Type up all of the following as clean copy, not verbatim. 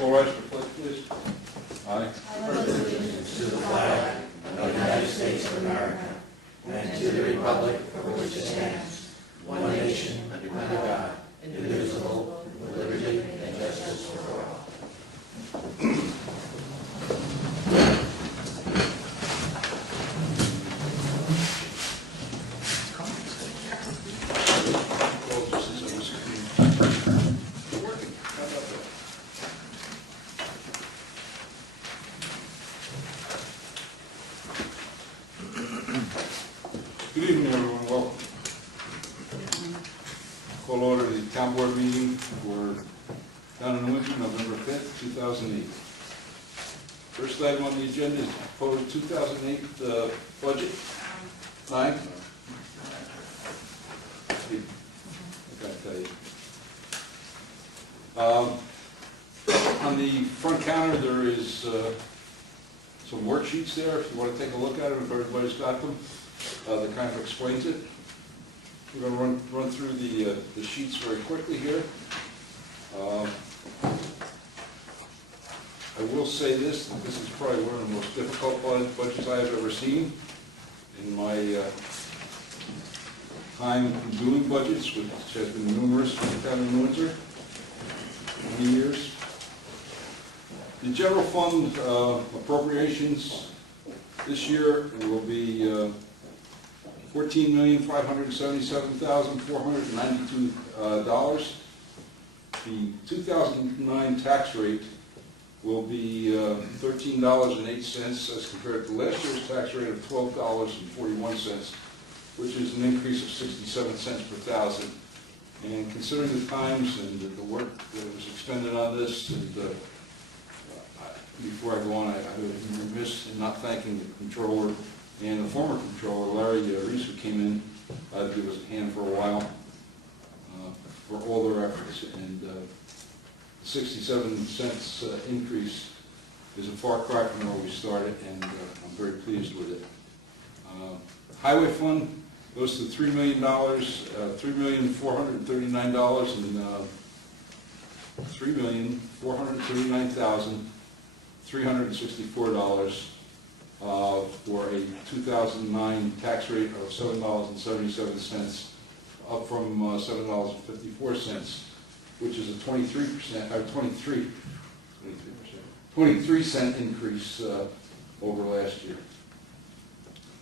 All rise for pledge, please. Aye. I pledge allegiance to the flag of the United States of America and to the republic for which it stands, one nation, under God, indivisible, with liberty and justice for all. Good evening, everyone. Welcome. Call order the town board meeting for down in Windsor, November 5th, 2008. First item on the agenda is the proposed 2008 budget. Aye. I gotta tell you. On the front counter, there is some worksheets there. If you want to take a look at them, if everybody's got them. That kind of explains it. We're going to run through the sheets very quickly here. I will say this, that this is probably one of the most difficult budgets I have ever seen in my time doing budgets, which has been numerous in the town of Windsor, many years. The general fund appropriations this year will be $14,577,492. The 2009 tax rate will be $13.08 as compared to last year's tax rate of $12.41, which is an increase of 67 cents per thousand. And considering the times and the work that was expended on this, and before I go on, I would be remiss in not thanking the controller and the former controller, Larry Reese, who came in to give us a hand for a while for all their efforts. And 67 cents increase is a far cry from where we started, and I'm very pleased with it. Highway fund goes to $3 million, $3,439,000 and $3,439,364. For a 2009 tax rate of $7.77, up from $7.54, which is a 23 cent increase over last year.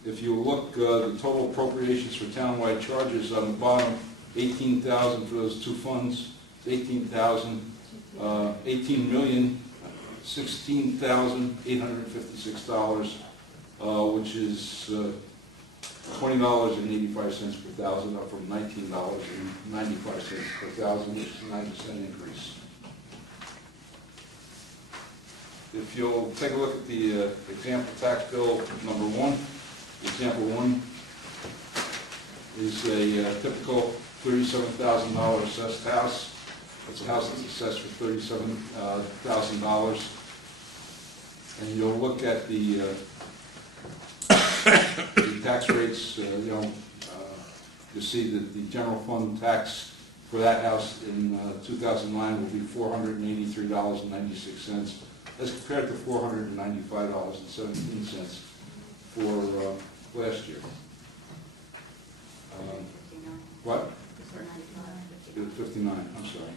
If you look, the total appropriations for townwide charges on the bottom, $18,000 for those two funds, $18,016,856, which is $20.85 per thousand, up from $19.95 per thousand, which is a 9% increase. If you'll take a look at the example tax bill number 1, example 1 is a typical $37,000 assessed house. It's a house that's assessed for $37,000. And you'll look at the tax rates, you'll see that the general fund tax for that house in 2009 will be $483.96 as compared to $495.17 for last year. What? 59, I'm sorry.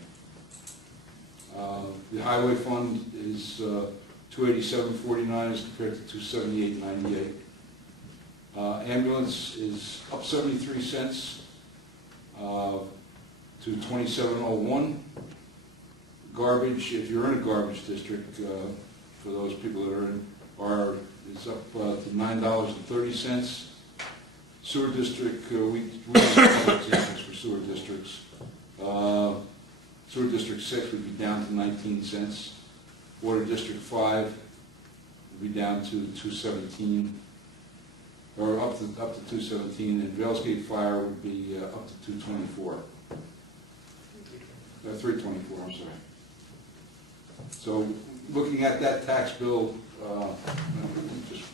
The highway fund is $287.49 as compared to $278.98. Ambulance is up 73 cents to $27.01. Garbage, if you're in a garbage district, for those people that are in, is up to $9.30. Sewer district, we have a couple examples for sewer districts. Sewer District 6 would be down to 19 cents. Water District 5 would be down to 217, or up to 217, and Valesgate Fire would be up to 224. 324, I'm sorry. So looking at that tax bill, just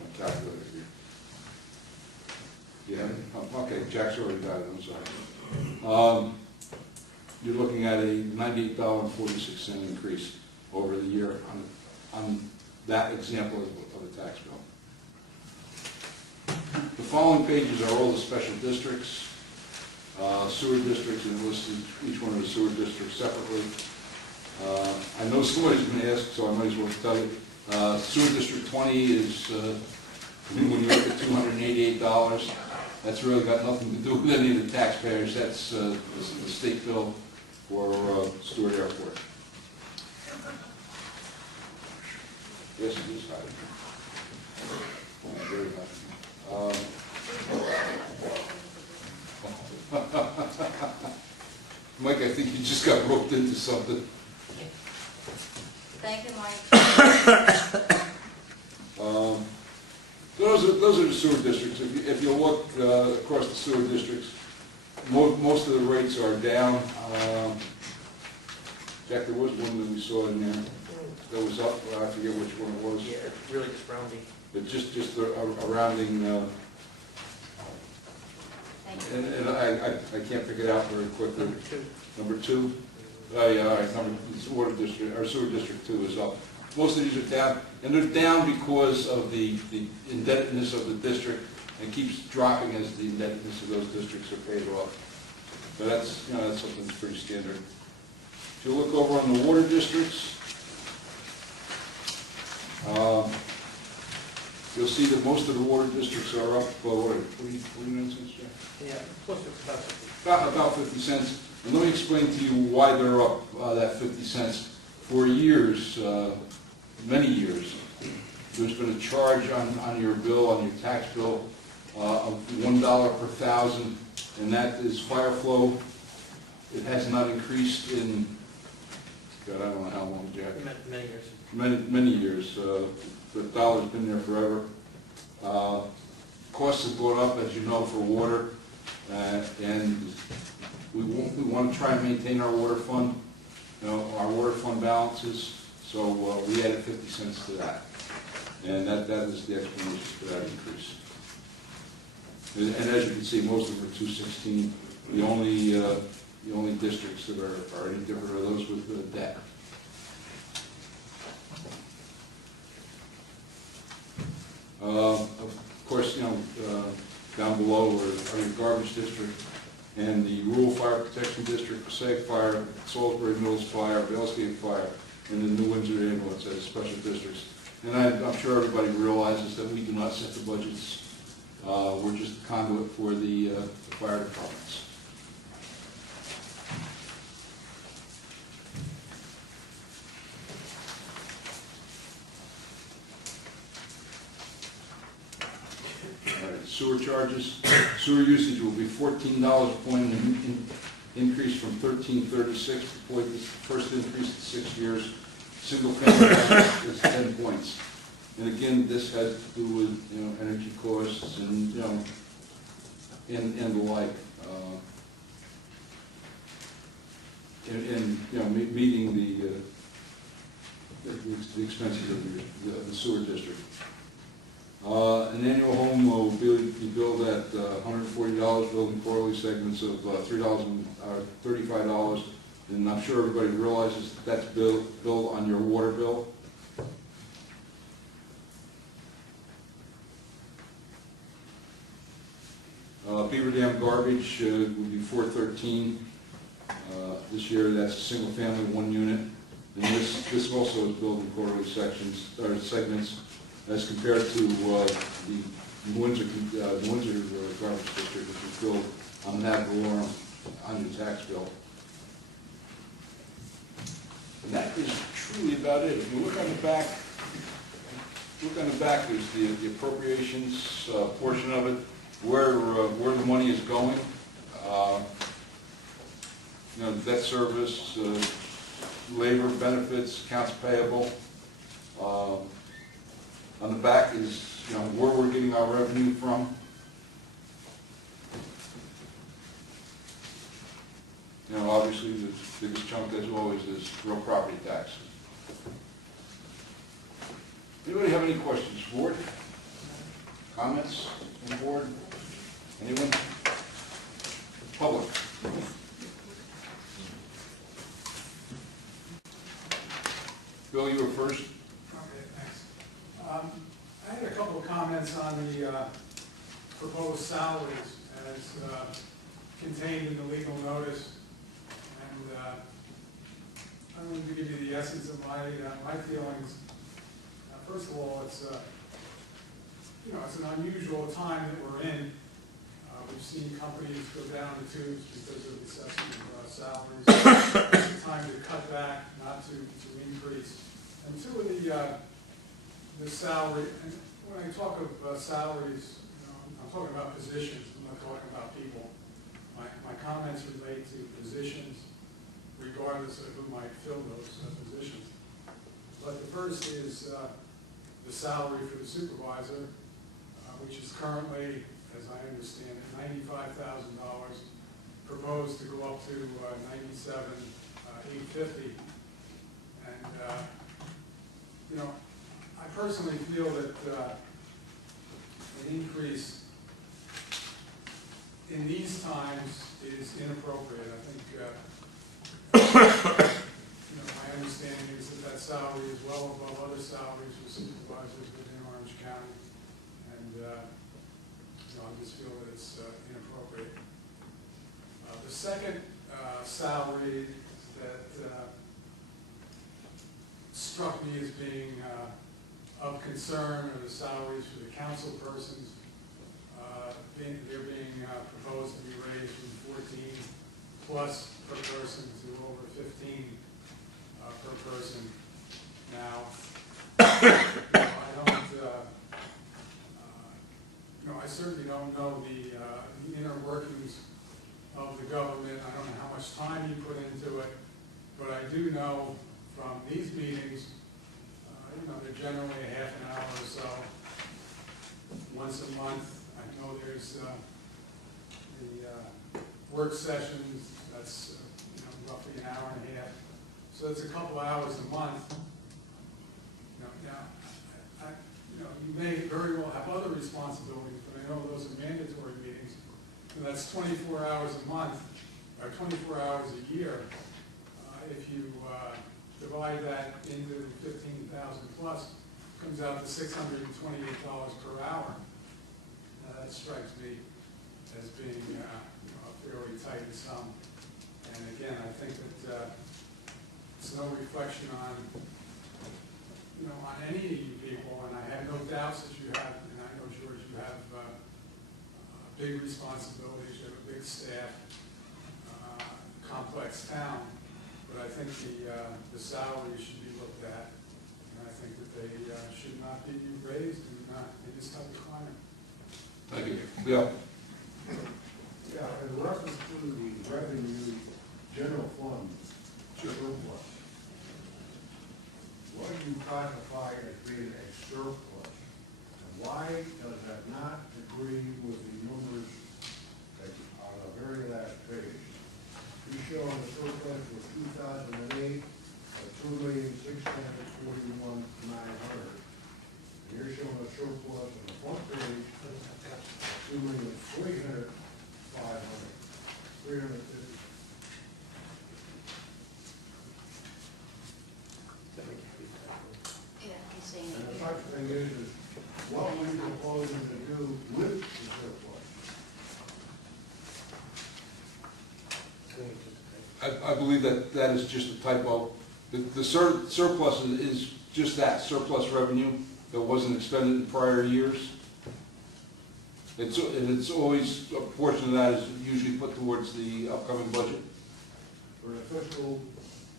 my calculator here. Yeah, okay, Jack's already got it, I'm sorry. You're looking at a $98.46 increase. over the year on that example of a tax bill. The following pages are all the special districts, sewer districts, and it lists each one of the sewer districts separately. I know somebody's going to ask, so I might as well tell you. Sewer District 20 is, when you look at $288, that's really got nothing to do with any of the taxpayers. That's the state bill for Stewart Airport. Yes, it is high. Very high. Mike, I think you just got roped into something. Thank you, Mike. Those are the sewer districts. If you look across the sewer districts, most of the rates are down. Jack, there was one that we saw in there that was up. I forget which one it was. Yeah, it's really just rounding. But just a rounding. Thank you. And I can't pick it out very quickly. Number 2. Number 2? Oh, yeah, all right. Water district, or sewer district 2 is up. Most of these are down, and they're down because of the indebtedness of the district, and keeps dropping as the indebtedness of those districts are paid off. So that's, that's something that's pretty standard. If you look over on the water districts, you'll see that most of the water districts are up, what, 49 cents, Jack? Yeah, plus it's About 50 cents. And let me explain to you why they're up that 50 cents. For years, many years, there's been a charge on your bill, on your tax bill, of $1 per thousand, and that is fire flow. It has not increased in, God, I don't know how long, Jack. Many years. Many years. The dollar's been there forever. Costs have gone up, as you know, for water, and we want to try and maintain our water fund, our water fund balances. So we added 50 cents to that, and that is the explanation for that increase. And as you can see, most of them are 216. The only districts that are any different are those with debt. Of course, down below are your garbage district and the rural fire protection district, Passaic Fire, Salisbury Mills Fire, Valesgate Fire, and the New Windsor ambulance as special districts. And I'm sure everybody realizes that we do not set the budgets. We're just a conduit for the fire departments. Sewer charges. Sewer usage will be $14 a point, an increase from $13.36. The first increase in 6 years. Single family is 10 points. And again, this has to do with energy costs and and the like. And meeting the expenses of the sewer district. An annual home will be billed at $140, billed in quarterly segments of $35, and I'm sure everybody realizes that's billed on your water bill. Beaver Dam garbage would be $413. This year, that's a single family, 1 unit, and this also is billed in quarterly sections or segments, as compared to the Windsor garbage district, which is billed on that or on your tax bill. And that is truly about it. If you look on the back, there's the appropriations portion of it, where the money is going. Debt service, labor benefits, accounts payable. On the back is, where we're getting our revenue from. Obviously the biggest chunk, as always, is real property tax. Anybody have any questions? Board? Comments on the board? Anyone? Public? Bill, you were first. Okay, thanks. I had a couple of comments on the proposed salaries as contained in the legal notice. And I'm going to give you the essence of my feelings. First of all, it's it's an unusual time that we're in. We've seen companies go down the tubes because of excessive salaries. It's time to cut back, not to increase. And two of the salary, and when I talk of salaries, I'm talking about positions, I'm not talking about people. My comments relate to positions, regardless of who might fill those positions. But the first is the salary for the supervisor, which is currently, as I understand it, $95,000, proposed to go up to $97,850. And I personally feel that an increase in these times is inappropriate. I think my understanding is that salary is well above other salaries for supervisors within Orange County, and I just feel that it's inappropriate. The second salary that struck me as being of concern are the salaries for the council persons. They're being proposed to be raised from 14 plus per person to over 15 per person. Now, I certainly don't know the inner workings of the government. I don't know how much time you put into it, but I do know from these meetings, they're generally a half an hour or so, once a month. I know there's the work sessions, that's roughly an hour and a half. So it's a couple hours a month. You may very well have other responsibilities, but I know those are mandatory meetings. And that's 24 hours a month, or 24 hours a year. If you divide that into 15,000 plus, it comes out to $628 per hour. Now that strikes me as being a fairly tight sum. And again, I think that it's no reflection on on any of you people, and I have no doubts that you have, and I know, George, you have big responsibilities, you have a big staff, complex town, but I think the salaries should be looked at, and I think that they should not be raised in this type of climate. Thank you. Bill? Yeah, in reference to the revenue general fund surplus, what do you classify as being a surplus? And why does that not agree with the numbers that on the very last page? You show on the surplus for 2008 of $2,641,900. And you're showing a surplus on the front page of $2,300,500. $350,000. And the second thing is what were you proposing to do with the surplus? I believe that is just a typo. The surplus is just that, surplus revenue that wasn't expended in prior years. It's always, a portion of that is usually put towards the upcoming budget. For the fiscal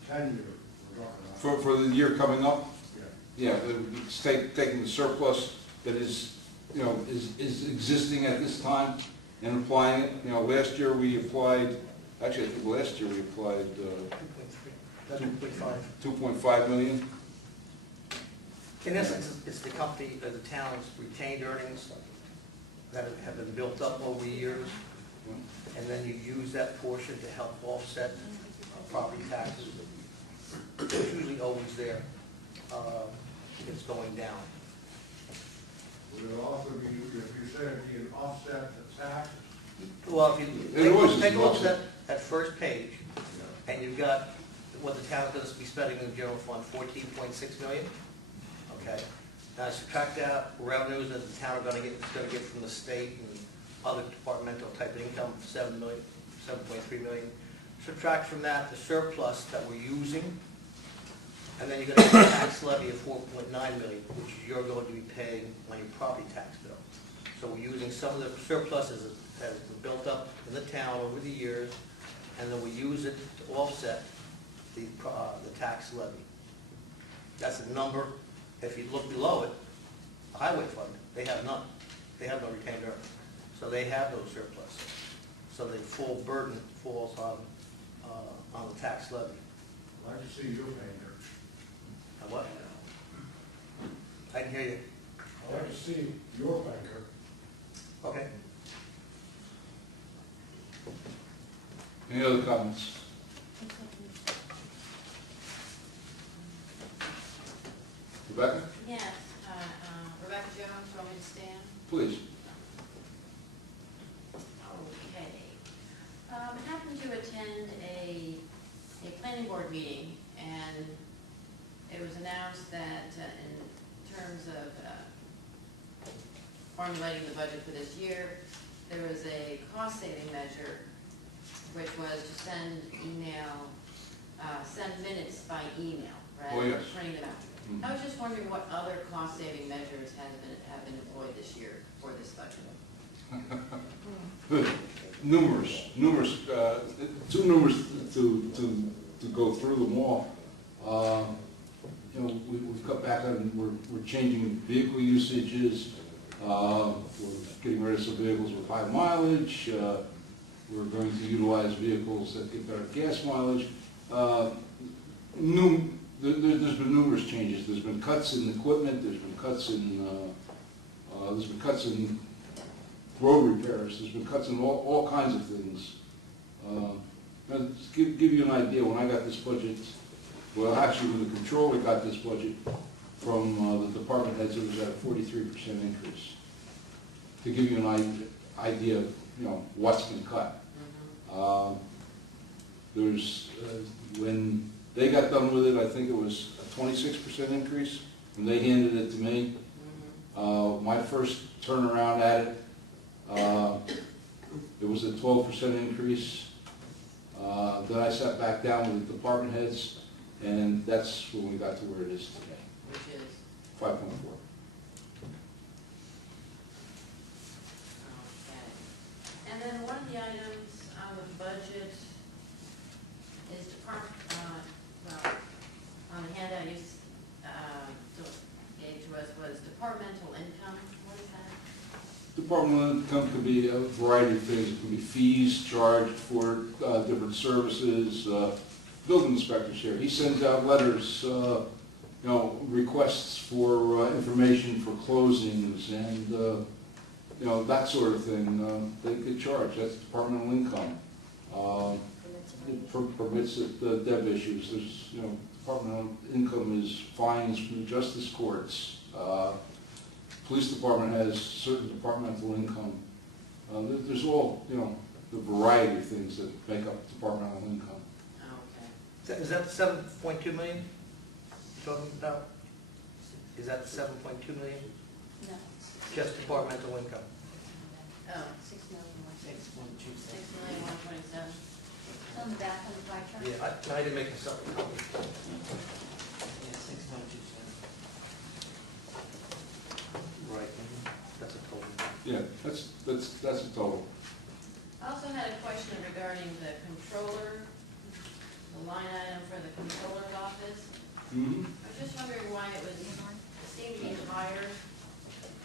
10 year, we're talking about. For the year coming up? Yeah. Yeah, it's taking the surplus that is existing at this time and applying it. Last year we applied, actually I think last year we applied 2.5 million. In essence, it's the company, the town's retained earnings that have been built up over years, and then you use that portion to help offset property taxes. It's usually always there. It's going down. Would it also be, if you said it'd be an offset to tax? Well, if you take a look at that first page, and you've got what the town's gonna be spending in the general fund, 14.6 million, okay? Now subtract out revenues that the town is gonna get from the state and other departmental type of income, 7.3 million. Subtract from that the surplus that we're using, and then you're gonna have a tax levy of 4.9 million, which you're going to be paying on your property tax bill. So we're using some of the surpluses that has been built up in the town over the years, and then we use it to offset the tax levy. That's a number. If you look below it, the highway fund, they have none. They have no retained earnings. So they have no surplus. So the full burden falls on the tax levy. I'd like to see your banker. What? I can hear you. I'd like to see your banker. Okay. Any other comments? Rebecca, Yes, Rebecca Jones, want me to stand? please. Okay. I happened to attend a planning board meeting, and it was announced that in terms of formulating the budget for this year, there was a cost-saving measure, which was to send minutes by email, Oh, rather yes. than printing them out. Mhm. I was just wondering what other cost-saving measures have been employed this year for this budget. Good. Numerous, too numerous to go through them all. We've cut back on, we're changing vehicle usages, we're getting rid of some vehicles with high mileage, we're going to utilize vehicles that get better gas mileage. There's been numerous changes. There's been cuts in equipment, there's been cuts in road repairs, there's been cuts in all kinds of things. Now, to give you an idea, when I got this budget, well, actually, when the controller got this budget from the department heads, it was at a 43% increase. To give you an idea of, what's been cut. When they got done with it, I think it was a 26% increase when they handed it to me. My first turnaround at it, it was a 12% increase. Then I sat back down with the department heads, and that's when we got to where it is today, Which is, 5.4. okay. And then one of the items on the budget is on the handout you gave to us was departmental income. What is that? Departmental income could be a variety of things. It can be fees charged for different services. Building inspector's here. He sends out letters, requests for information for closings and, that sort of thing. They could charge. That's departmental income. It permits debt issues. There's, departmental income is fines from the justice courts. Police department has certain departmental income. There's all, the variety of things that make up departmental income. Okay. Is that the 7.2 million you're talking about? Is that the 7.2 million? No. Just departmental income? Oh, 6,127. It's on the back of the pie chart. Yeah, I didn't make this up. Right, that's a total. Yeah, that's a total. I also had a question regarding the controller, the line item for the controller's office. Mm-hmm. I was just wondering why it seemed to be higher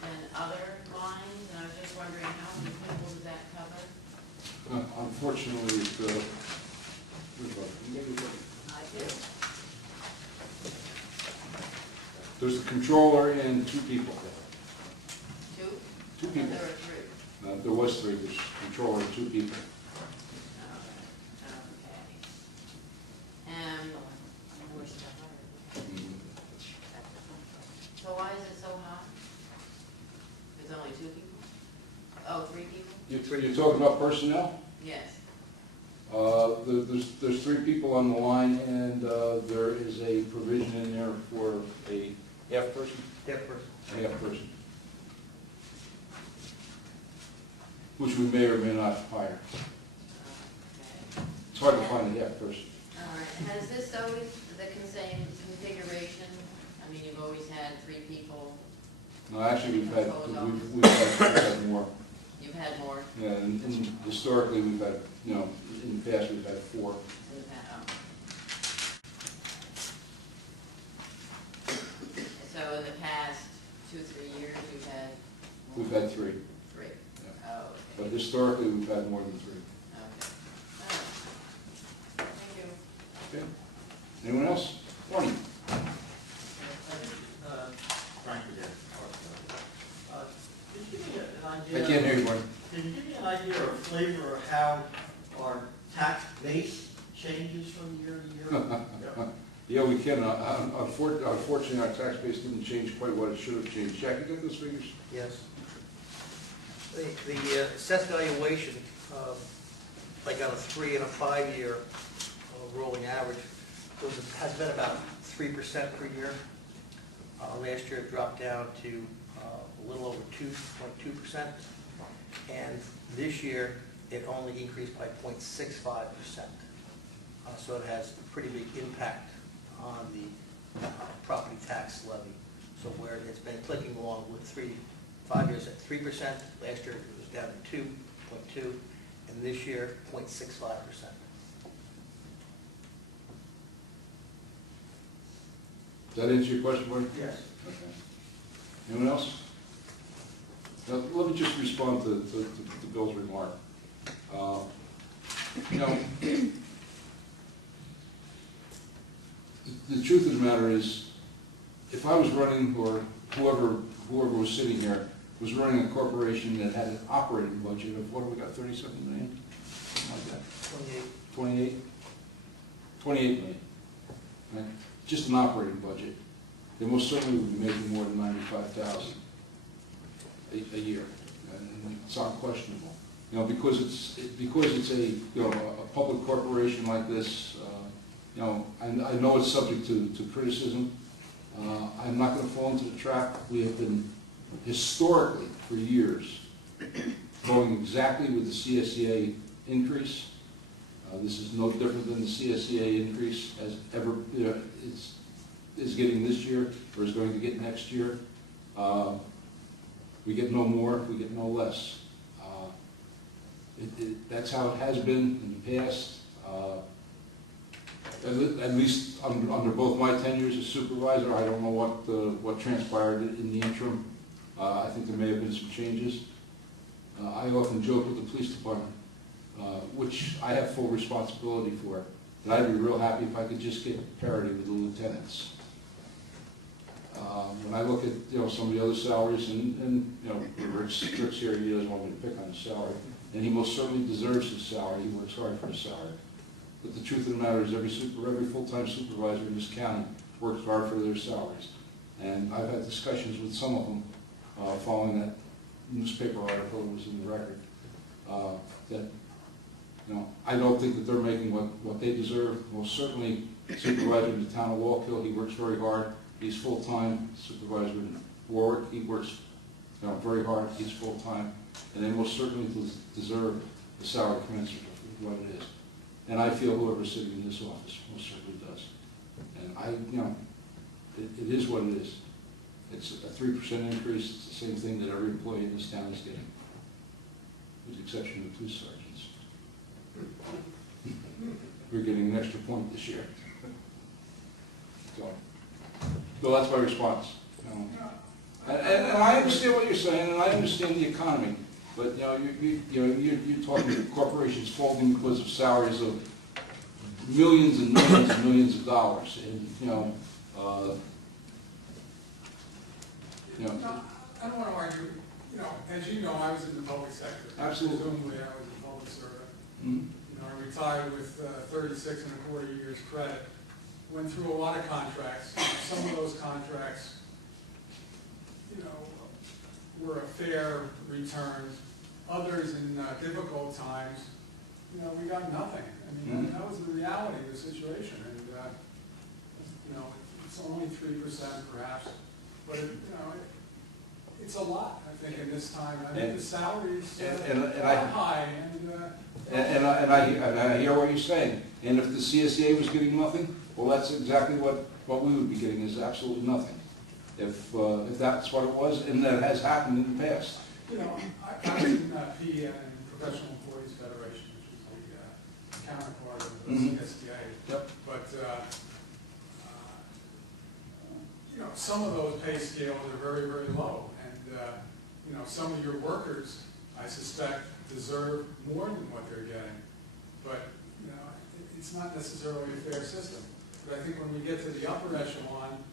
than other lines, and I was just wondering how many people does that cover? Unfortunately, I do. there's a controller and two people. Two? Two I people. thought there were three. There was three. There's a controller and two people. Okay. And Mhm. so why is it so high? There's only two people? Oh, three people? You're talking about personnel? Yes. There's 3 people on the line, and there is a provision in there for a half person? Half person. A half person. Which we may or may not hire. Okay. It's hard to find a half person. All right, has this always the same configuration? I mean, you've always had 3 people, No, actually, we've had more. you've had more? Yeah, and historically, we've had, in the past, we've had 4. You've had, So in the past 2-3 years, you've had? more? We've had 3. 3? Yeah. Oh, But okay. historically, we've had more than 3. Okay. All right. Thank you. Okay. Anyone else? Barney? Frank again. Can you give me an I idea? can't hear you, Barney. Can you give me an idea or flavor of how our tax base changes from year to year? Yeah. Yeah, we can. Unfortunately, our tax base didn't change quite what it should have changed. Jack, you got those figures? Yes. The assessed valuation, like on a 3 and a 5 year rolling average, has been about 3% per year. Last year it dropped down to a little over 2.2%, and this year it only increased by 0.65%. So it has a pretty big impact on the property tax levy. So where it's been clicking along with 5 years at 3%, last year it was down to 2.2, and this year 0.65%. Does that answer your question, Barney? Yes. Okay. Anyone else? Now, let me just respond to Bill's remark. The truth of the matter is, if I was running, or whoever was sitting here, was running a corporation that had an operating budget of, what do we got, 37 million? Something like that. 28? 28 million. Right? Just an operating budget. They most certainly would be making more than 95,000 a year. And it's unquestionable. Because it's a public corporation like this, I know it's subject to criticism. I'm not going to fall into the trap. We have been historically, for years, going exactly with the CSEA increase. This is no different than the CSEA increase as ever is getting this year, or is going to get next year. We get no more, we get no less. That's how it has been in the past. At least under both my tenures as supervisor, I don't know what transpired in the interim. I think there may have been some changes. I often joke with the police department, which I have full responsibility for, that I'd be real happy if I could just get parity with the lieutenants. When I look at some of the other salaries, and Rick's here, he doesn't want me to pick on his salary, and he most certainly deserves his salary. He works hard for his salary. But the truth of the matter is, every full-time supervisor in this county works hard for their salaries. And I've had discussions with some of them following that newspaper article that was in the record, that I don't think that they're making what they deserve. Most certainly, supervisor in the town of Wallkill, he works very hard. He's full-time. Supervisor in Warwick, he works very hard. He's full-time. And they most certainly deserve the salary commensurate with what it is. And I feel whoever's sitting in this office most certainly does. And it is what it is. It's a 3% increase. It's the same thing that every employee in this town is getting, with the exception of police sergeants. We're getting an extra point this year. So that's my response. And I understand what you're saying, and I understand the economy. But you're talking corporations folding because of salaries of millions and millions and millions of dollars, and No, I don't want to argue. As you know, I was in the public sector. Absolutely. Presumably, I was a public servant. Mm-hmm. I retired with 36 and a quarter years credit. Went through a lot of contracts. Some of those contracts, were a fair return. Others, in difficult times, you know, we got nothing. I mean, that was the reality of the situation, and, you know, it's only 3% perhaps, but, you know, it's a lot, I think, in this time. I think the salaries are high, And I hear what you're saying. And if the CSEA was getting nothing, well, that's exactly what we would be getting, is absolutely nothing. If that's what it was, and that has happened in the past. you know, I was in PEN, Professional Employees Federation, which is the counterpart of the CSEA. Yep. But, you know, some of those pay scales are very, very low. And, you know, some of your workers, I suspect, deserve more than what they're getting. But, you know, it's not necessarily a fair system. But I think when we get to the upper echelon,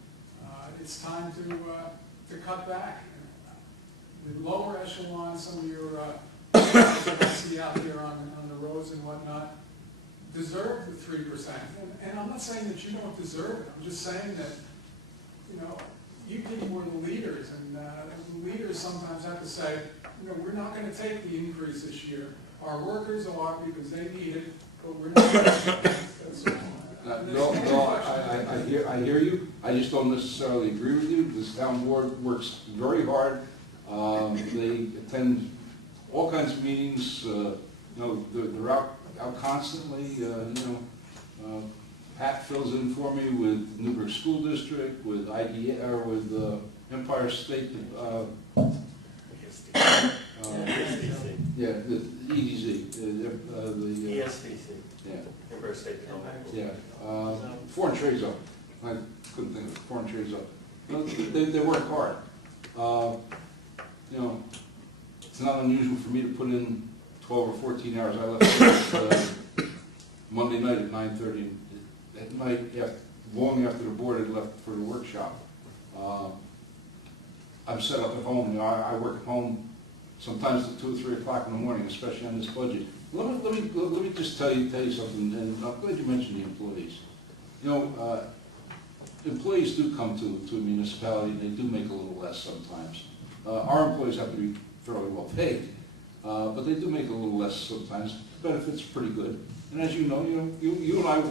it's time to cut back. The lower echelon, some of your that I see out there on the roads and whatnot, deserve the 3%. And I'm not saying that you don't deserve it. I'm just saying that, you know, you people are the leaders, and the leaders sometimes have to say, you know, we're not going to take the increase this year. Our workers are because they need it, but we're not going to take it. That's all. I hear you. I just don't necessarily agree with you. This town board works very hard. They attend all kinds of meetings. You know, they're out constantly. You know, Pat fills in for me with Newburgh School District, with IDA, or with Empire State. Yeah, the EDZ, the ESPC. yeah. Empire State Development. Yeah, foreign trade zone. I couldn't think of it, foreign trade zone. They work hard. You know, it's not unusual for me to put in 12 or 14 hours. I left Monday night at 9:30 at night, long after the board had left for the workshop. I'm set up at home. You know, I work at home sometimes at 2 or 3 o'clock in the morning, especially on this budget. Let me just tell you something, and I'm glad you mentioned the employees. You know, employees do come to a municipality, and they do make a little less sometimes. Our employees have to be fairly well paid, but they do make a little less sometimes. Benefits are pretty good, and as you know, you and I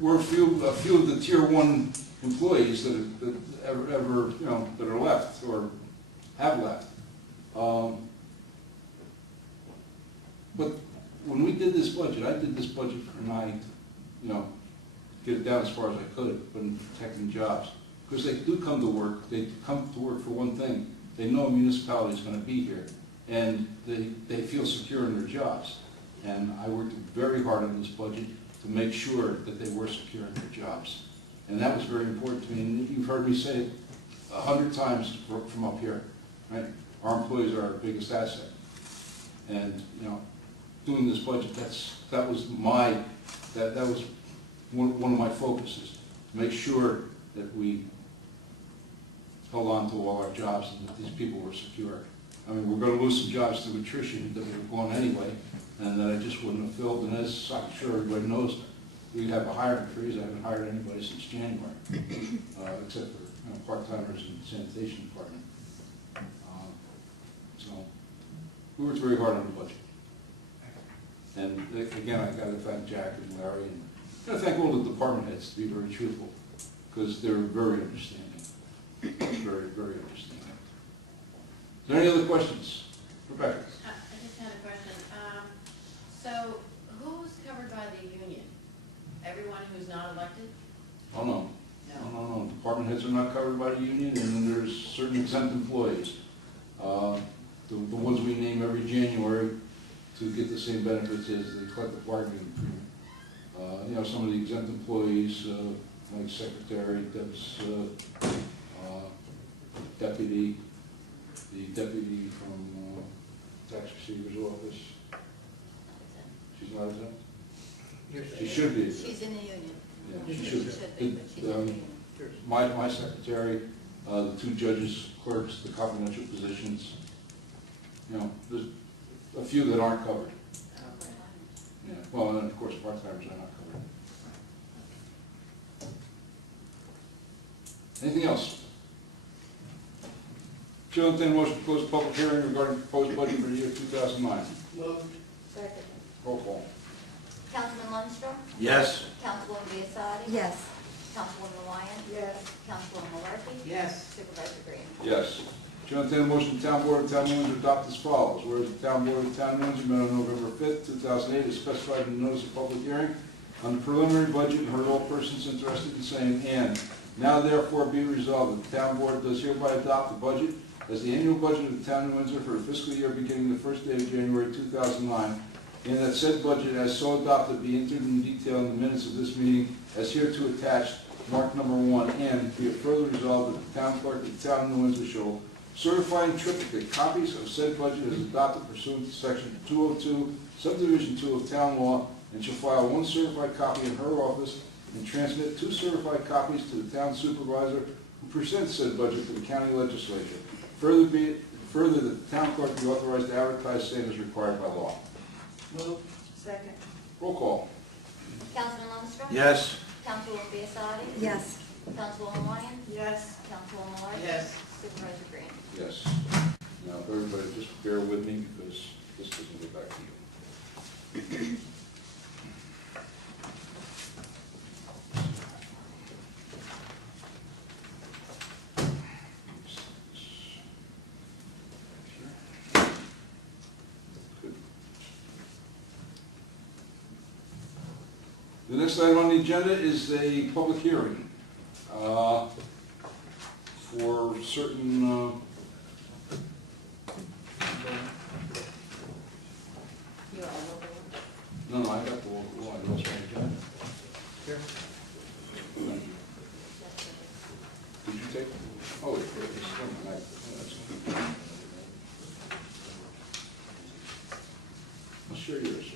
we're a few of the tier 1 employees that ever you know, that are left or have left. But when we did this budget, I did this budget and I, you know, get it down as far as I could, but in protecting jobs. Because they do come to work, they come to work for one thing. They know a municipality is going to be here, and they feel secure in their jobs. And I worked very hard on this budget to make sure that they were secure in their jobs. And that was very important to me. And you've heard me say it 100 times from up here, right? Our employees are our biggest asset. And, you know, doing this budget, that was one of my focuses, to make sure that we held on to all our jobs and that these people were secure. I mean, we're going to lose some jobs to attrition that would have gone anyway, and that I just wouldn't have filled. And as I'm sure everybody knows, we have a hiring freeze. I haven't hired anybody since January, except for part-timers in the sanitation department. So we worked very hard on the budget. And again, I got to thank Jack and Larry, and I got to thank all the department heads, to be very truthful, because they're very understanding. Very, very understanding. Is there any other questions? Rebecca? I just had a question. So who's covered by the union? Everyone who's not elected? Oh, no. No. Department heads are not covered by the union, and then there's certain exempt employees. The ones we name every January to get the same benefits as the collective bargaining agreement. You know, some of the exempt employees, like secretary, Deb's deputy, the deputy from tax receiver's office. She's not exempt? She should be. She's in the union. Yeah, she should be. but she's in the union. My secretary, the 2 judges, clerks, the confidential positions. You know, there's a few that aren't covered. Yeah. Well, and then of course part-timers are not covered. Anything else? Chair will entertain a motion to close the public hearing regarding proposed budget for the year 2009. Moved. Second. Roll call. Councilman Lundstrom, Yes. Councilwoman Biassadi. Yes. Councilwoman Ryan. Yes. Councilwoman Malarkey. Yes. Supervisor Green. Yes. Chair will entertain a motion, the Town Board of Town of Windsor adopt as follows. Whereas the Town Board of Town of Windsor met on November 5th, 2008, as specified in the notice of public hearing on the preliminary budget and heard all persons interested in saying, and now therefore be resolved that the Town Board does hereby adopt the budget as the annual budget of the Town of Windsor for the fiscal year beginning the first day of January 2009, and that said budget as so adopted be entered in detail in the minutes of this meeting as hereto attached, marked number 1, and be it further resolved that the Town Clerk of the Town of Windsor shall certify in triplicate copies of said budget as adopted pursuant to section 202, subdivision 2 of Town Law, and shall file 1 certified copy in her office and transmit 2 certified copies to the town supervisor who presents said budget to the county legislature. Further that the town clerk be authorized to advertise same as required by law. Move. Second. Roll call. Councilman Lundstrom. Yes. Councilwoman Biassadi. Yes. Councilwoman Ryan. Yes. Councilwoman Malarkey. Yes. Supervisor Green. Yes. Now, everybody, just bear with me because this doesn't get back to you. The next item on the agenda is a public hearing for certain, You are local. no, I got the local law, I lost my agenda. Here. Thank you. Did you take, oh, it's from the night. That's good. I'll share yours.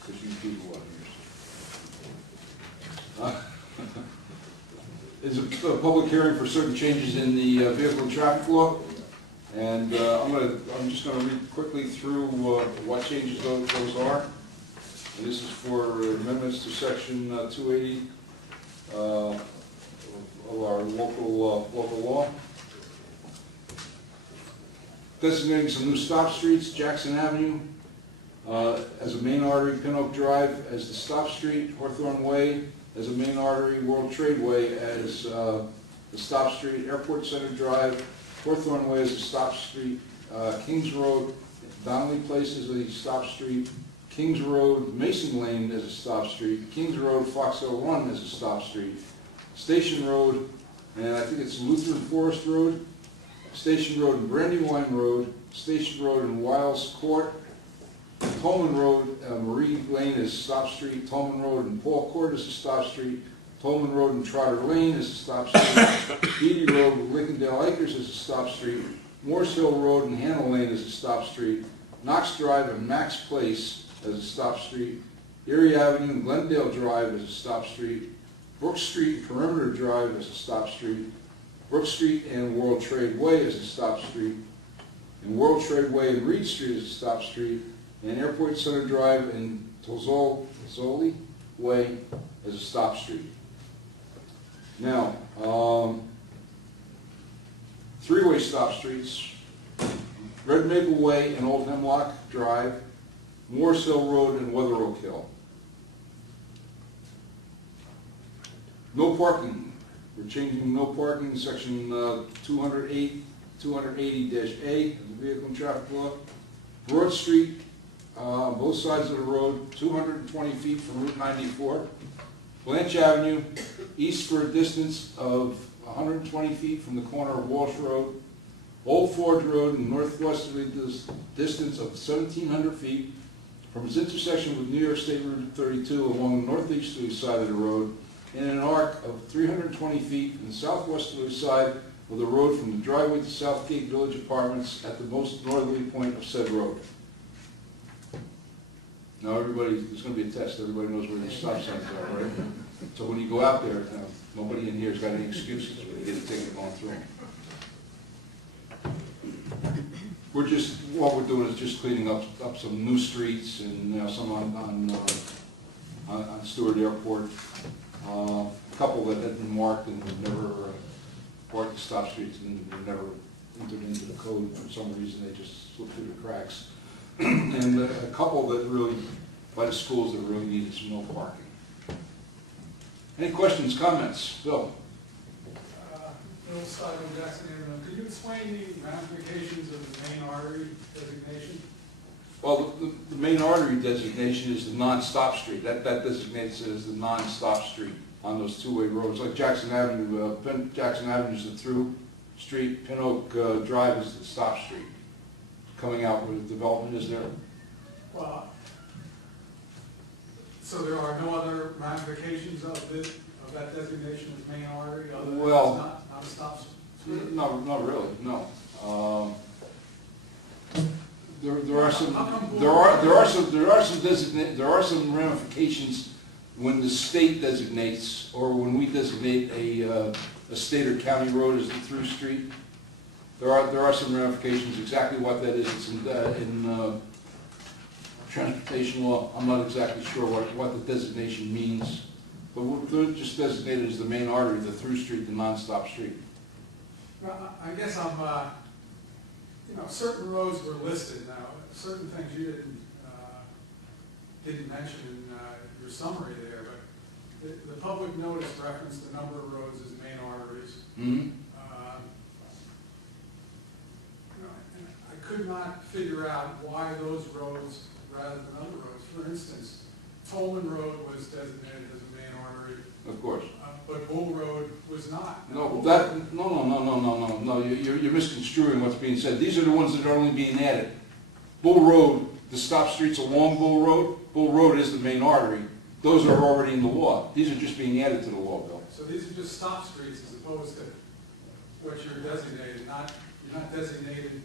Because you do a lot of yours. It's a public hearing for certain changes in the vehicle and traffic law. And I'm just gonna read quickly through what changes those are. And this is for amendments to section 280 of our local law. Designating some new stop streets, Jackson Avenue as a main artery, Pin Oak Drive as the stop street, Hawthorne Way as a main artery, World Trade Way as the stop street, Airport Center Drive, Hawthorne Way as a stop street, Kings Road, Donnelly Place as a stop street, Kings Road, Mason Lane as a stop street, Kings Road, Fox Hill Run as a stop street, Station Road, and I think it's Lutheran Forest Road, Station Road and Brandywine Road, Station Road and Wiles Court, Tolman Road, Marie Lane is a stop street, Tolman Road and Paul Court is a stop street, Tolman Road and Trotter Lane is a stop street, Beatty Road and Lincolndale Acres is a stop street, Morse Hill Road and Hannah Lane is a stop street, Knox Drive and Max Place as a stop street, Erie Avenue and Glendale Drive is a stop street, Brook Street and Perimeter Drive is a stop street, Brook Street and World Trade Way is a stop street, and World Trade Way and Reed Street is a stop street, and Airport Center Drive and Tozzoli Way is a stop street. Now, 3-way stop streets, Red Maple Way and Old Hemlock Drive, Morse Hill Road and Weather Oak Hill. No parking. We're changing no parking, section 280-A of the Vehicle and Traffic Law. Broad Street, both sides of the road, 220 feet from Route 94. Blanche Avenue, east for a distance of 120 feet from the corner of Walsh Road. Old Forge Road, and northwesterly distance of 1,700 feet from its intersection with New York State Route 32 along the northeasterly side of the road, and an arc of 320 feet from the southwesterly side of the road from the driveway to Southgate Village Apartments at the most northerly point of said road. Now everybody, there's going to be a test, everybody knows where the stop signs are, right? So when you go out there, nobody in here has got any excuses when you get a ticket going through. What we're doing is just cleaning up some new streets and some on Stewart Airport. A couple that had been marked and never marked the stop streets and were never entered into the code for some reason. They just slipped through the cracks. and a couple that really, by the schools that really needed some no parking. Any questions, comments? Bill? Bill Stiles, Jackson Avenue. Could you explain the ramifications of the main artery designation? Well, the main artery designation is the non-stop street. That designates it as the non-stop street on those two-way roads. Like Jackson Avenue, Jackson Avenue is the through street, Pin Oak Drive is the stop street. Coming out where the development is there. Well, so there are no other ramifications of that designation as main artery, other than Well, it's not a stop street? No, not really, no. There are some ramifications when the state designates, or when we designate a state or county road as the through street. There are some ramifications. Exactly what that is, it's in transportation law. I'm not exactly sure what the designation means, but we're just designated as the main artery, the through street, the non-stop street. Well, I guess certain roads were listed now, certain things you didn't mention in your summary there, but the public notice referenced the number of roads as main arteries. Mm-hmm. And I could not figure out why those roads rather than other roads. For instance, Tolman Road was designated as a main artery, Of course. but Bull Road was not. No, you're misconstruing what's being said. These are the ones that are only being added. Bull Road, the stop streets along Bull Road is the main artery. Those are already in the law. These are just being added to the law, Bill. So these are just stop streets as opposed to what you're designated, you're not designating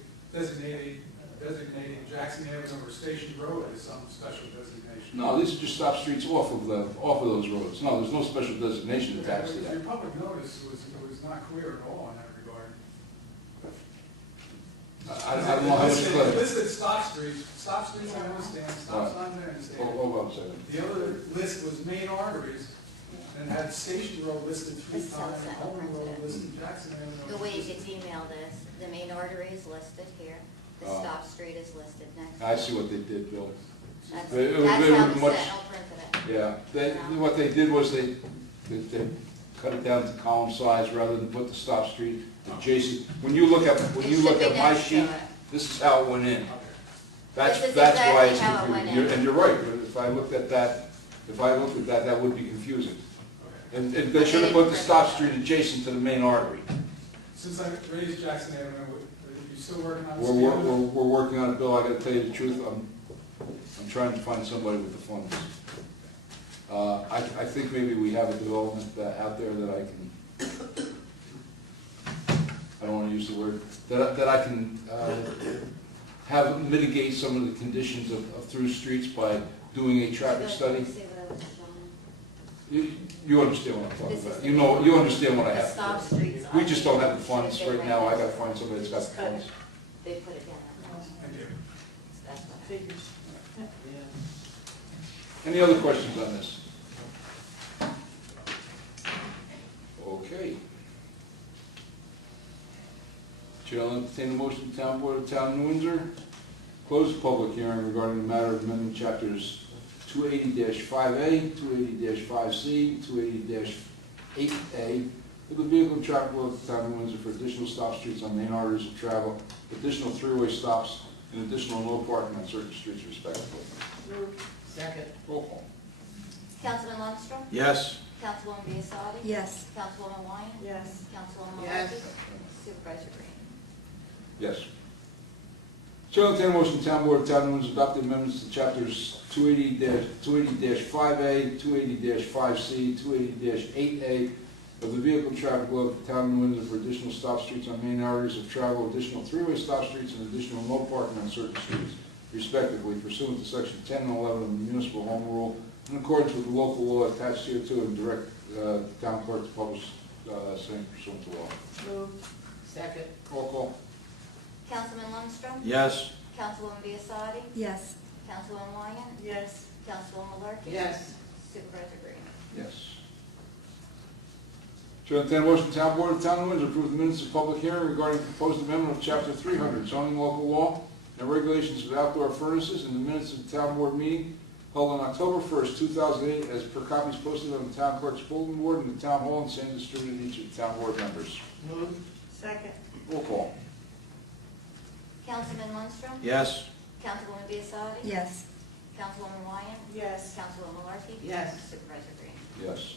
Jackson Avenue or Station Road as some special designation. No, these are just stop streets off of those roads. No, there's no special designation attached to that. Your public notice was not clear at all in that regard. I don't know how much clear. Listed stop streets I understand, stop signs I understand. Hold on a second. The other list was main arteries, and had Station Road listed 3 This times, sounds Home Road printed. listed, Jackson Avenue. The way it gets emailed is, the main artery is listed here, the Oh. stop street is listed next. I see what they did, Bill. That's They- how they the were much- Sentinel printed it. Yeah, what they did was they cut it down to column size rather than put the stop street adjacent. When you look at It should be my next to sheet, it. this is how it went in. That's This is why exactly it's how it went confusing. in. And you're right, if I looked at that, that would be confusing. Okay. And they should have put the stop street adjacent to the main artery. Since I raised Jackson Avenue, are you still working on this? We're working on it, Bill. I gotta tell you the truth, I'm trying to find somebody with the funds. I think maybe we have a development out there that I can, I don't wanna use the word, that I can have mitigate some of the conditions of through streets by doing a traffic study. See what I was showing. You understand what I'm talking This is about. the You understand what I The have. stop streets. We just don't have the on funds they right ran now. I it. gotta find somebody that's got the funds. They put it down. Thank you. That's what happened. Figures. Yeah. Any other questions on this? Okay. Chair will entertain a motion to Town Board of Town of New Windsor. Close the public hearing regarding the matter of amending chapters 280-5A, 280-5C, 280-8A of the Vehicle and Traffic Law of the Town of New Windsor for additional stop streets on main arteries of travel, additional 3-way stops, and additional no parking on certain streets respectively. Second. Roll call. Councilman Lundstrom? Yes. Councilwoman Biassadi? Yes. Councilwoman Wyan? Yes. Councilwoman Yes. Malarkey? Supervisor Green? Yes. Chair will entertain a motion, Town Board of Town of New Windsor adopt the amendments to chapters 280-5A, 280-5C, 280-8A of the Vehicle and Traffic Law of the Town of New Windsor for additional stop streets on main arteries of travel, additional 3-way stop streets, and additional no parking on certain streets, respectively, pursuant to section 10 and 11 of the Municipal Home Rule, in accordance with the local law attached here to and direct the town clerk to publish same pursuant to law. Moved. Second. Roll call. Councilman Lundstrom? Yes. Councilwoman Biassadi? Yes. Councilwoman Wyan? Yes. Councilwoman Malarkey? Yes. Supervisor Green? Yes. Chair will entertain a motion, Town Board of Town of Windsor approve the minutes of public hearing regarding proposed amendment of Chapter 300 zoning local law and regulations of outdoor furnaces in the minutes of the town board meeting held on October 1st, 2008, as per copies posted on the town clerk's bulletin board in the town hall and same distributed to each of the town board members. Move. Second. Roll call. Councilman Lundstrom? Yes. Councilwoman Biassadi? Yes. Councilwoman Wyatt? Yes. Councilwoman Malarkey? Yes. Supervisor Green? Yes.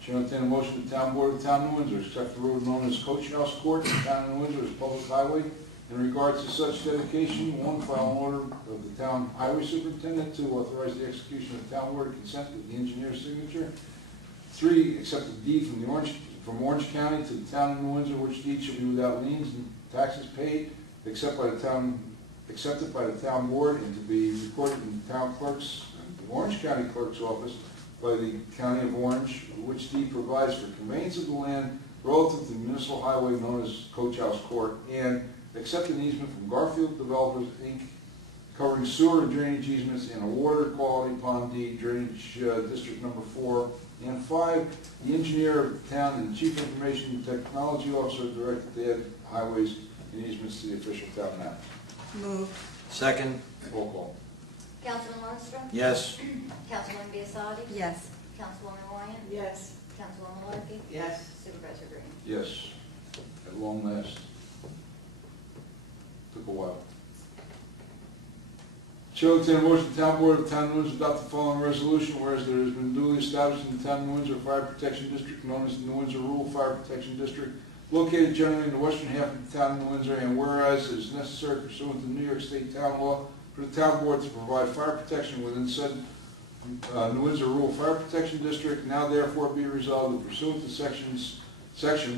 Chair will entertain a motion the town board of the town of New Windsor accept the road known as Coach House Court in the town of New Windsor as public highway. In regards to such dedication, one, file an order of the town highway superintendent. Two, authorize the execution of town board consent with the engineer's signature. Three, accept the deed from Orange County to the town of New Windsor, which deed shall be without liens and taxes paid, accepted by the town board and to be recorded in the town clerk's, the Orange County clerk's office by the County of Orange, which deed provides for conveyance of the land relative to the municipal highway known as Coach House Court, and accept an easement from Garfield Developers, Inc., covering sewer and drainage easements and a water quality pond deed, drainage district number 4. And 5, the engineer of the town and the chief information and technology officer directed to add highways and easements to the official town map. Move. Second. Roll call. Councilman Lundstrom? Yes. Councilwoman Biassadi? Yes. Councilwoman Wyatt? Yes. Councilwoman Malarkey? Yes. Supervisor Green? Yes. At long last. Took a while. Chair will entertain a motion, the town board of the town of New Windsor adopt the following resolution, whereas there has been duly established in the town of New Windsor a fire protection district known as the New Windsor Rural Fire Protection District, located generally in the western half of the town of New Windsor, and whereas it is necessary pursuant to New York State town law for the town board to provide fire protection within said New Windsor Rural Fire Protection District, now therefore be resolved that pursuant to Section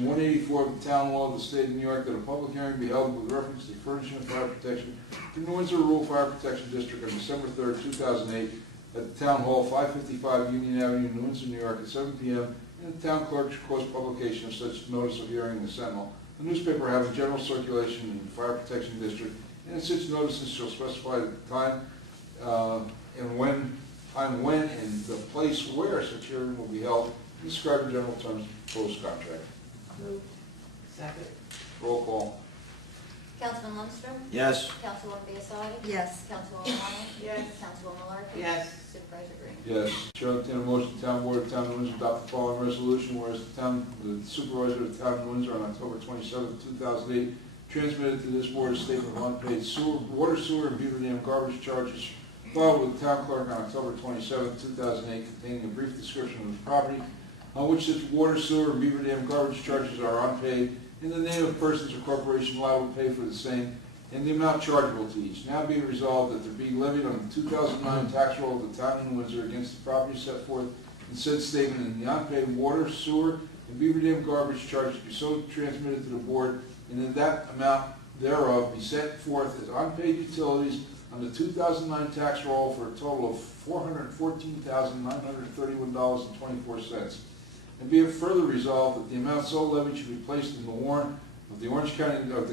184 of the town law of the state of New York, that a public hearing be held with reference to the furnishing of fire protection to New Windsor Rural Fire Protection District on December 3rd, 2008, at the Town Hall, 555 Union Avenue, New Windsor, New York, at 7 p.m., and the town clerk should cause publication of such notice of hearing in the Sentinel, a newspaper having general circulation in the Fire Protection District, and such notices shall specify the time and when and the place where such hearing will be held, and describe in general terms of proposed contract. Move. Second. Roll call. Councilman Lundstrom? Yes. Councilwoman Biassadi? Yes. Councilwoman Wyatt? Yes. Councilwoman Malarkey? Yes. Supervisor Green? Yes. Chair will entertain a motion, the town board of the town of Windsor adopt the following resolution, whereas the supervisor of the town of Windsor on October 27th, 2008, transmitted to this board a statement of unpaid water, sewer, and beaver dam garbage charges filed with the town clerk on October 27th, 2008, containing a brief description of his property on which such water, sewer, and beaver dam garbage charges are unpaid, in the name of persons or corporation liable to pay for the same, and the amount chargeable to each. Now be resolved that there be levied on the 2009 tax roll of the town of New Windsor against the property set forth in said statement, and the unpaid water, sewer, and beaver dam garbage charges be so transmitted to the board, and that that amount thereof be set forth as unpaid utilities on the 2009 tax roll for a total of $414,931.24. And be it further resolved that the amount so levied should be placed in the warrant of the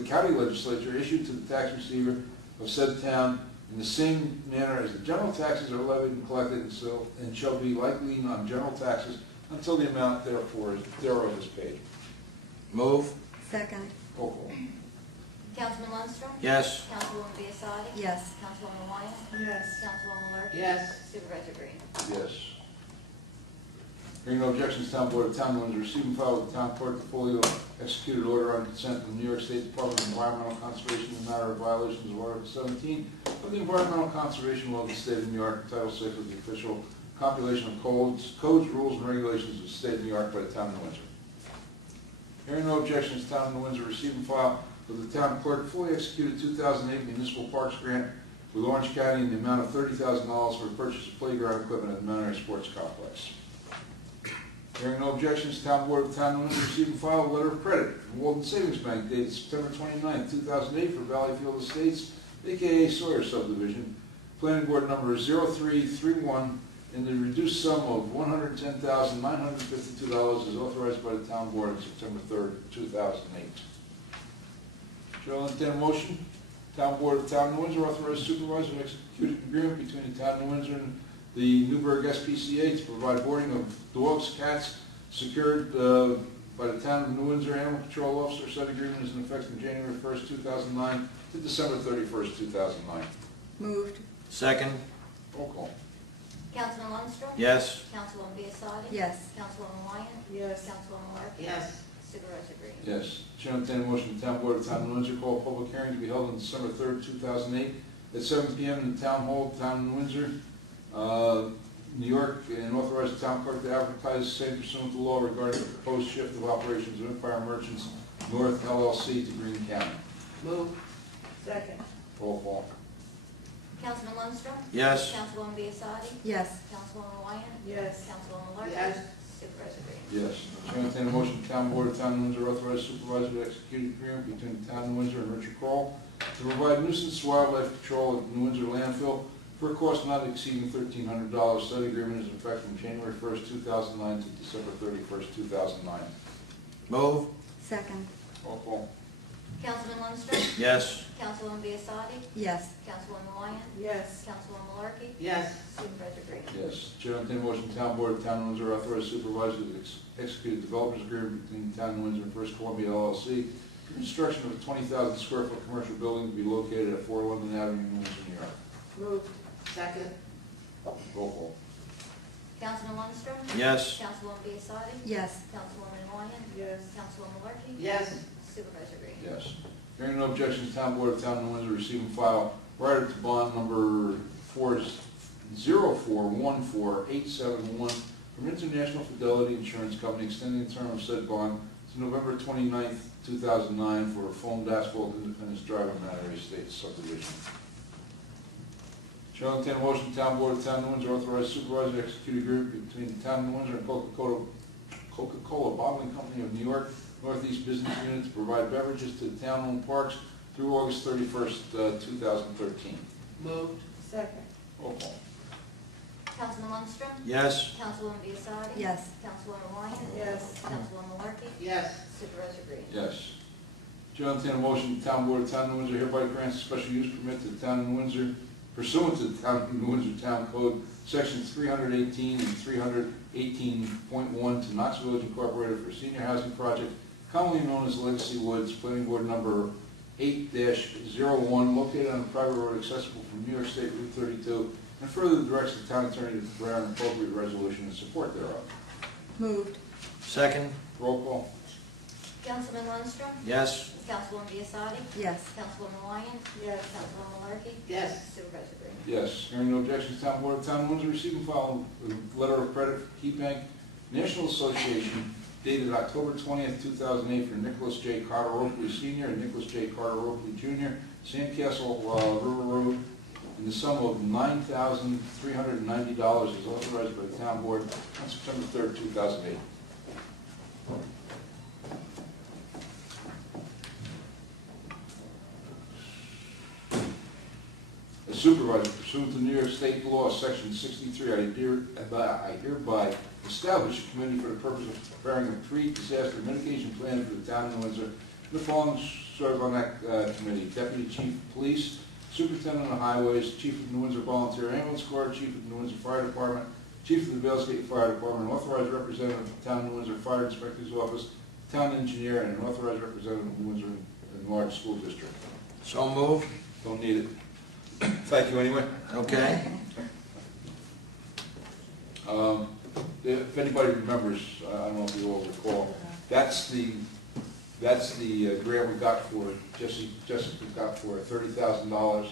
county legislature issued to the tax receiver of said town in the same manner as the general taxes are levied and collected, and shall be like lien on general taxes until the amount thereof is paid. Move. Second. Roll call. Councilman Lundstrom? Yes. Councilwoman Biassadi? Yes. Councilwoman Wyatt? Yes. Councilwoman Malarkey? Yes. Supervisor Green? Yes. Hearing no objections, town board of town of Windsor receive and file with the town clerk the fully executed order on consent from the New York State Department of Environmental Conservation in the matter of violations of Article 17 of the Environmental Conservation Law of the State of New York, Title 6 of the official compilation of codes, rules, and regulations of the State of New York by the town of Windsor. Hearing no objections, town of Windsor receive and file with the town clerk fully executed 2008 municipal parks grant with Orange County in the amount of $30,000 for the purchase of playground equipment at the Mount Airy Sports Complex. Hearing no objections, town board of the town of Windsor receive and file a letter of credit from Walden Savings Bank dated September 29, 2008 for Valleyfield Estates, aka Sawyer Subdivision, planning board number 0331, in the reduced sum of $110,952 as authorized by the town board on September 3rd, 2008. Chair will entertain a motion. Town board of the town of New Windsor authorize supervisor to execute an agreement between the town of New Windsor and the Newburgh SPCA to provide boarding of dogs, cats, secured by the Town of New Windsor Animal Control Officer. Said agreement is in effect from January 1st, 2009 to December 31st, 2009. Moved. Second. Roll call. Councilman Lundstrom? Yes. Councilwoman Biassadi? Yes. Councilwoman Wyatt? Yes. Councilwoman Markey? Yes. Supervisor Green? Yes. Chair will entertain a motion the Town Board of the Town of New Windsor call a public hearing to be held on December 3rd, 2008 at 7 p.m. in the Town Hall, Town of New Windsor, New York, and authorize the Town Clerk to advertise the same pursuant to law regarding the proposed shift of operations of Empire Merchants North LLC to Greene County. Move. Second. Roll call. Councilman Lundstrom? Yes. Councilwoman Biassadi? Yes. Councilwoman Wyatt? Yes. Councilwoman Markey? Yes. Supervisor Green? Yes. Chair will entertain a motion the Town Board of the Town of New Windsor authorize supervisor to execute an agreement between the Town of New Windsor and Richard Kroll to provide nuisance wildlife control at New Windsor landfill for a cost not exceeding $1,300. Said agreement is in effect from January 1st, 2009 to December 31st, 2009. Move. Second. Roll call. Councilman Lundstrom? Yes. Councilwoman Biassadi? Yes. Councilwoman Wyatt? Yes. Councilwoman Malarkey? Yes. Supervisor Green? Yes. Chair will entertain a motion the Town Board of the Town of Windsor authorize supervisor to execute a developers agreement between the Town of Windsor and First Columbia LLC for construction of a 20,000 square foot commercial building to be located at 4 London Avenue, New Windsor, New York. Moved. Second. Roll call. Councilman Lundstrom? Yes. Councilwoman Biassadi? Yes. Councilwoman Wyatt? Yes. Councilwoman Malarkey? Yes. Supervisor Green? Yes. Hearing no objections, Town Board of Town of New Windsor receive and file rider to bond number 40414-871 from International Fidelity Insurance Company, extending the term of said bond to November 29th, 2009 for a foamed asphalt Independence Drive and Manor Estates subdivision. Chair will entertain a motion, Town Board of Town of New Windsor authorize supervisor to execute agreement between the Town of New Windsor and Coca-Cola Bottling Company of New York Northeast Business Unit to provide beverages to the town-owned parks through August 31st, 2013. Moved. Second. Roll call. Councilman Lundstrom? Yes. Councilwoman Biassadi? Yes. Councilwoman Wyatt? Yes. Councilwoman Malarkey? Yes. Supervisor Green? Yes. Chair will entertain a motion, the Town Board of Town of New Windsor hereby grants a special use permit to the Town of New Windsor pursuant to the Town of New Windsor Town Code, Sections 318 and 318.1 to Knox Village Incorporated for a senior housing project commonly known as Legacy Woods, Planning Board number 8-01, located on a private road accessible from New York State Route 32, and further directs the Town Attorney to prepare an appropriate resolution in support thereof. Moved. Second. Roll call. Councilman Lundstrom? Yes. Councilwoman Biassadi? Yes. Councilwoman Wyatt? Yes. Councilwoman Malarkey? Yes. Supervisor Green? Yes. Hearing no objections, Town Board of Town of Windsor receive and file a letter of credit for Key Bank National Association dated October 20th, 2008 for Nicholas J. Carter Oakley Sr. and Nicholas J. Carter Oakley Jr., Sandcastle River Road, in the sum of $9,390 as authorized by the Town Board on September 3rd, 2008. As supervisor, pursuant to New York State law, section 63, I hereby establish a committee for the purpose of preparing a pre-disaster mitigation plan for the Town of New Windsor. The following serve on that committee: Deputy Chief of Police, Superintendent of Highways, Chief of New Windsor Volunteer Ambulance Corps, Chief of New Windsor Fire Department, Chief of the Valesgate Fire Department, an authorized representative of the Town of New Windsor Fire Inspector's Office, Town Engineer, and an authorized representative of New Windsor Enlarged School District. So moved. Don't need it. Thank you anyway. Okay. If anybody remembers, I don't know if you all recall, that's the grant we got for, Jessica got for $30,000.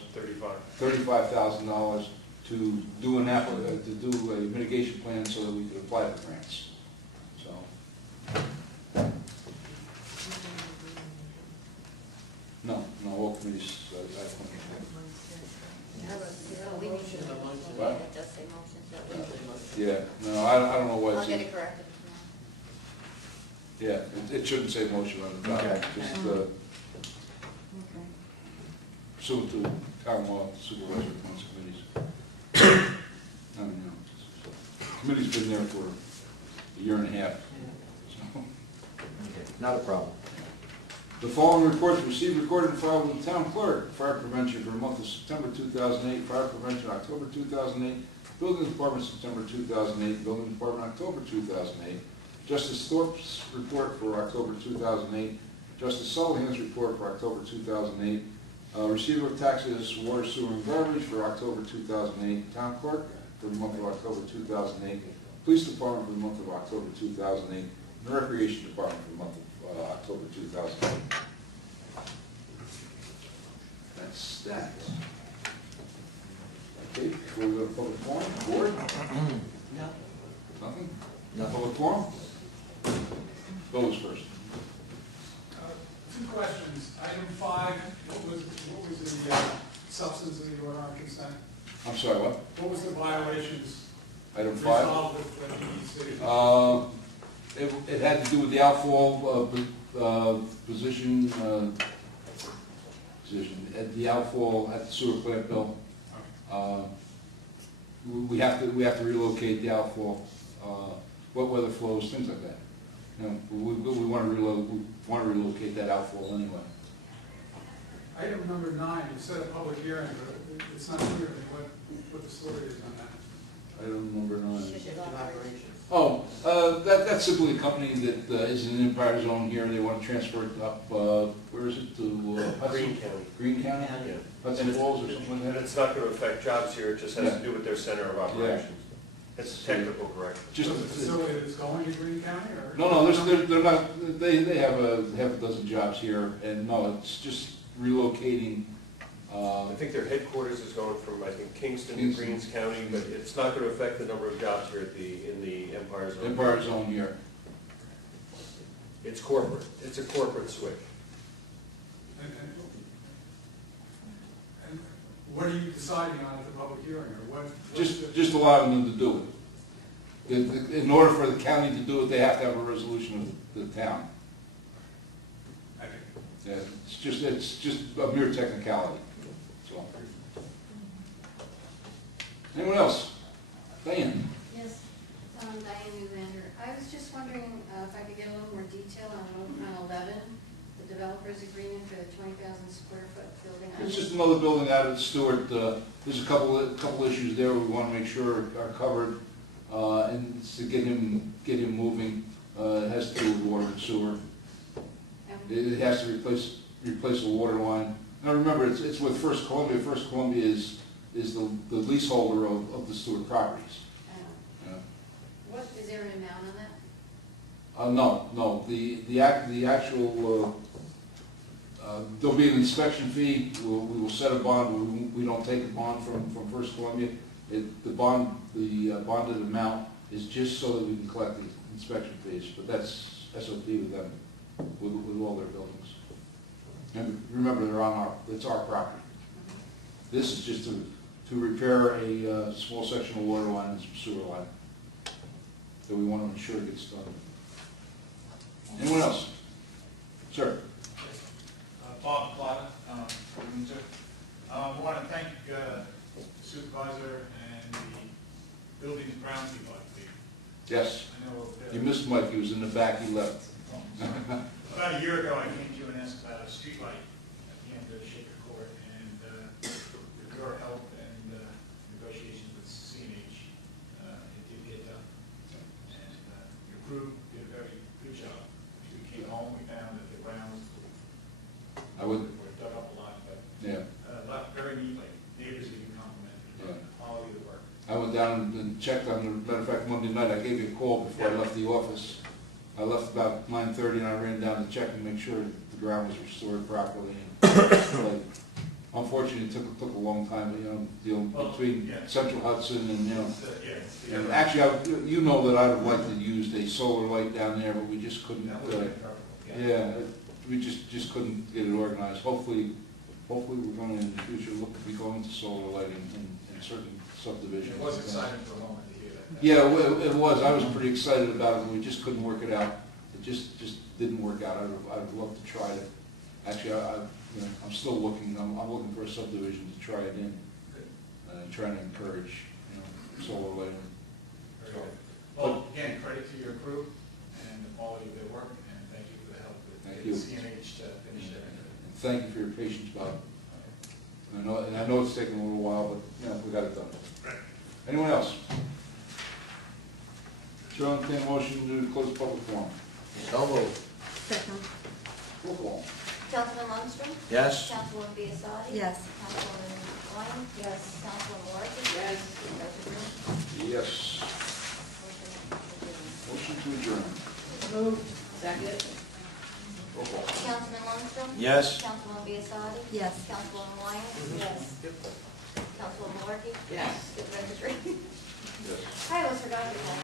$35,000 to do a mitigation plan so that we could apply for grants. So. No, all committees, I think. We need to, What? it does say motion, so we, Yeah, no, I don't know why I'll it's. get it corrected. Yeah, it shouldn't say motion on the top, Okay. just Okay. pursuant to town law, supervisor appoints committees. I mean, you know, committee's been there for a year and a half. So. Not a problem. The following reports received, recorded, and filed with the town clerk: fire prevention for the month of September 2008, fire prevention October 2008, building department September 2008, building department October 2008, Justice Thorpe's report for October 2008, Justice Sullivan's report for October 2008, receiver of taxes, water, sewer, and garbage for October 2008, town clerk for the month of October 2008, police department for the month of October 2008, and the recreation department for the month of October 2008. That's that. Okay, before we go to public forum, board? No. Nothing? No public forum? Those first. Two questions. Item 5, what was the substance of the order on consent? I'm sorry, what? What was the violations Item 5? resolved with the DEC? It had to do with the outfall position at the outfall at the sewer plant bill. We have to relocate the outfall, wet weather flows, things like that. You know, we want to relocate that outfall anyway. Item number 9, you said a public hearing, but it's not clear to me what the story is on that. Item number 9. Shift of operations. Oh, that's simply a company that is in the Empire Zone here. They want to transfer it up, where is it, to Hudson? Green County. Green County? Yeah. Hudson Falls or something like And that? it's not going to affect jobs here, it just has Yeah. to do with their center of operations. It's a technical correction. Is the facility that's going to Green County, or? No, they're not, they have a dozen jobs here, and no, it's just relocating, I think their headquarters is going from, I think, Kingston to Kingston. Greens County, but it's not going to affect the number of jobs here in the Empire Zone. Empire Zone here. It's corporate, it's a corporate switch. And what are you deciding on at the public hearing, or what? Just allowing them to do it. In order for the county to do it, they have to have a resolution of the town. Okay. Yeah, it's just a mere technicality. So. Anyone else? Diane? Yes, Diane Newlander. I was just wondering if I could get a little more detail on 11, the developer's agreement for the 20,000 square foot building. It's just another building out at Stewart. There's a couple issues there we want to make sure are covered, and it's to get him moving. It has to do with water and sewer. It has to replace a water line. Now remember, it's with First Columbia. First Columbia is the leaseholder of the Stewart properties. Yeah. What, is there an amount on that? No. The actual, there'll be an inspection fee. We will set a bond. We don't take a bond from First Columbia. The bonded amount is just so that we can collect the inspection fees, but that's SOP with them, with all their buildings. And remember, it's our property. This is just to repair a small section of water line and some sewer line that we want to ensure gets done. Anyone else? Sir? Bob Plata, from Windsor. I want to thank the supervisor and the buildings grounds people, I believe. Yes. I know You missed Mike. He was in the back. He left. about a year ago, I came to you and asked about a streetlight at the end of Shaker Court, and with your help and negotiations with CNH, it did get done. And your crew did a very good job. We came home, we found that the grounds were dug up a lot, but Yeah. left very neatly. Neighbors even complimented Yeah. the quality of the work. I went down and checked on the, matter of fact, Monday night, I gave you a call before I left the office. I left about 9:30 and I ran down to check and make sure the ground was restored properly. Like, unfortunately, it took a long time, dealing between Central Hudson and, and actually, you know that I'd have liked to use a solar light down there, but we just couldn't, we just couldn't get it organized. Hopefully we're going to, in the future, look to be going to solar lighting in certain subdivisions. It was exciting for a moment to hear that. Yeah, it was. I was pretty excited about it, and we just couldn't work it out. It just didn't work out. I'd love to try it. Actually, I'm still looking. I'm looking for a subdivision to try it in, and trying to encourage, solar lighting. Very good. Well, again, credit to your crew and the quality of their work, and thank you for the help with Thank getting you. CNH to finish that. And thank you for your patience, Bob. I know it's taken a little while, but we got it done. Right. Anyone else? Chair will entertain a motion to close the public forum. So moved. Second. Roll call. Councilman Lundstrom? Yes. Councilwoman Biassiatti? Yes. Councilwoman Wine? Yes. Councilwoman Martin? Yes. Supervisor Green? Yes. Motion Motion adjourned. to adjourn. Moved. Second. Roll call. Councilman Lundstrom? Yes. Councilwoman Biassiatti? Yes. Councilwoman Wine? Yes. Councilwoman Martin? Yes. Supervisor Green? Yes. I almost forgot to call.